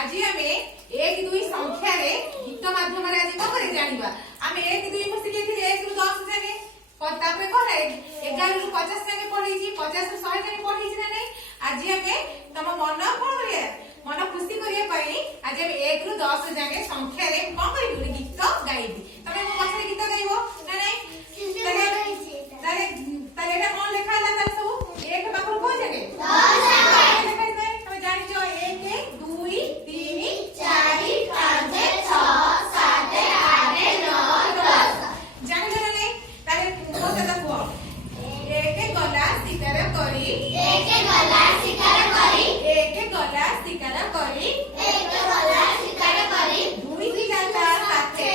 आज आम 1 2 संख्या रे गीत माध्यम रे आज कम करे जानिबा आम 1 2 को सिखे 1 रु 10 जाने तापरे कोन 11 रु 50 जाने पढी छी 50 रु 100 जाने पढी छी ना नहीं आज आम तम मन कोन करिया मन खुशी करिया पई आज आम 1 रु 10 जाने संख्या रे कोन करिबो गीत गाइबी तमे मो पछरे गीत गाइबो ना नहीं तारे तारे एटा कोन लिखा हला तारे सब एक पाखर को जाने 10 तमे जानि जो 1 2 3 4 5 6 7 8 9 10 जानि ना नहीं तारे कोता देखो एक गला शिकार करी एक गला शिकार करी एक गला शिकार करी एक गला शिकार करी दुई थिला ता साथे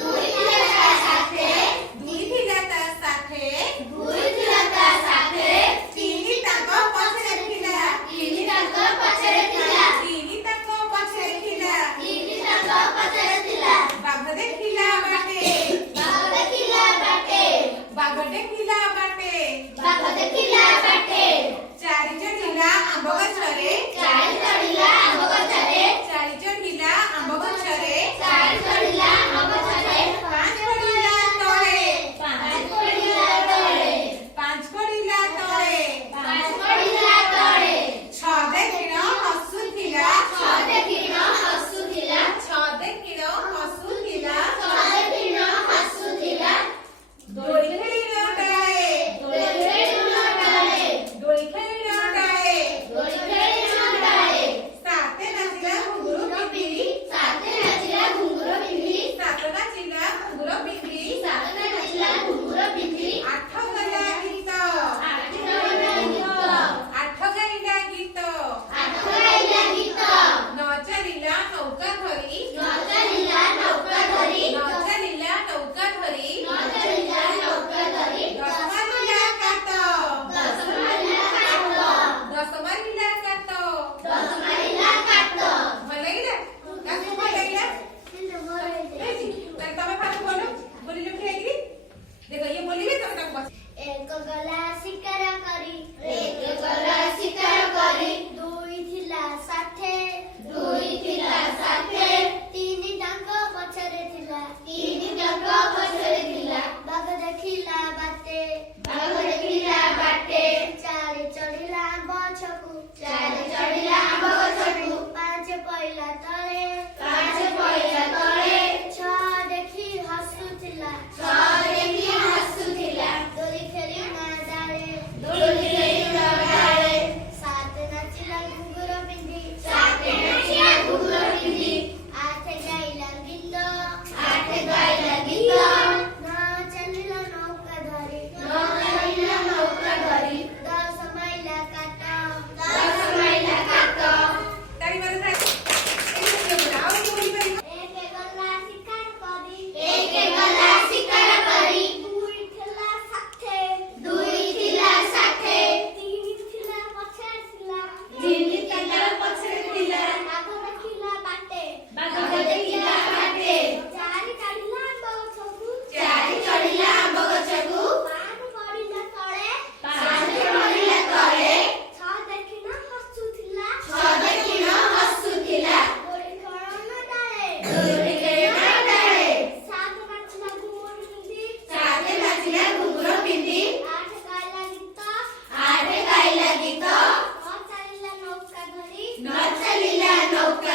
दुई थिला ता साथे दुई थिला ता साथे दुई थिला ता साथे तीनी ताको पछरे थिला तीनी ताको पछरे थिला तीनी ताको पछरे थिला तीनी ताको पछरे थिला बाघ देखिला बाटे बाघ देखिला बाटे बाघ देखिला बाटे बाघ देखिला बाटे चारि चढ़िला आंब गछरे चारि चढ़िला आंब गछरे चारि चढ़िला आंब गछरे चारि चढ़िला आंब गछरे पांच पड़िला तळे पांच पड़िला तळे पांच पड़िला तळे पांच पड़िला तळे छ देखिनो हसुथिला छ देखिनो हसुथिला छ देखिनो हसुथिला छ देखिनो हसुथिला दोली खेलिनो डाळे दोली खेलिनो डाळे दोली खेलिनो डाळे दोली खेलिनो डाळे साते नाचिला घुंगरू पिंपी साते नाचिला घुंगरू पिंपी सात नाचिला घुंगरू पिंपी सात नाचिला घुंगरू पिंपी आठ गला गीत आठ गला गीत आठ गाइला गीत आठ गाइला गीत न चलिला नौका धरी न चलिला नौका धरी न चलिला नौका धरी न चलिला नौका धरी दस मारिला काट दस मारिला काट दस मारिला काट दस मारिला काट ଭଲ ଲାଗିଲା କାକୁ ଭଲ ଲାଗିଲା ତାହେଲେ ତମେ ଫାଷ୍ଟ ବୋलो ବୋଲିଲେ ଉଠେଇକି ଦେଖ ଇଏ ବୋଲିବେ ତମେ ତାକୁ ବସ एक गला शिकार करी एक गला शिकार करी दुई थिला साथे दुई थिला साथे तीनी टांग पछरे थिला तीनी टांग पछरे थिला बाघ देखिला बाटे बाघ देखिला बाटे चारि चढ़िला गछकु चारि चढ़िला आंब गछकु पांच पइला तळे पांच पइला तळे छ देखि हसुथिला छ देखि हसुथिला दोली खेली ना डाळे दोली खेलिनो डाळे सात नाचिला घुंगरू पिंडी साते नाचिला घुंगरू पिंडी आठ गाइला गीत आठ गाइला गीत न चलिला नौका धरी न चलिला नौका धरी 10 माइला काट 10 माइला काट तारी मारे आओ कि बोली पारी एक गला शिकार करी एक गला शिकार करी दुई थिला साथे दुई थिला साथे तीन थिला पछरे थिला तीनी थिला पछरे थिला बाघ देखिला बाटे बाघ देखिला बाटे चारि चढ़िला गछकु चारि चढ़िला आंब गछकु पान पड़िला तळे पांच पड़िला तळे छ देखिना हसुथिला छ देखिनो हसुथिला दोली खेळना डाळे दोली खेलिनो डाळे सात नाचिला घुंगरू पिंडी साते नाचिला घुंगरू पिंडी आठ गाइला गीत आठ गाइला गीत न चलिला नौका धरी न चलिला नौका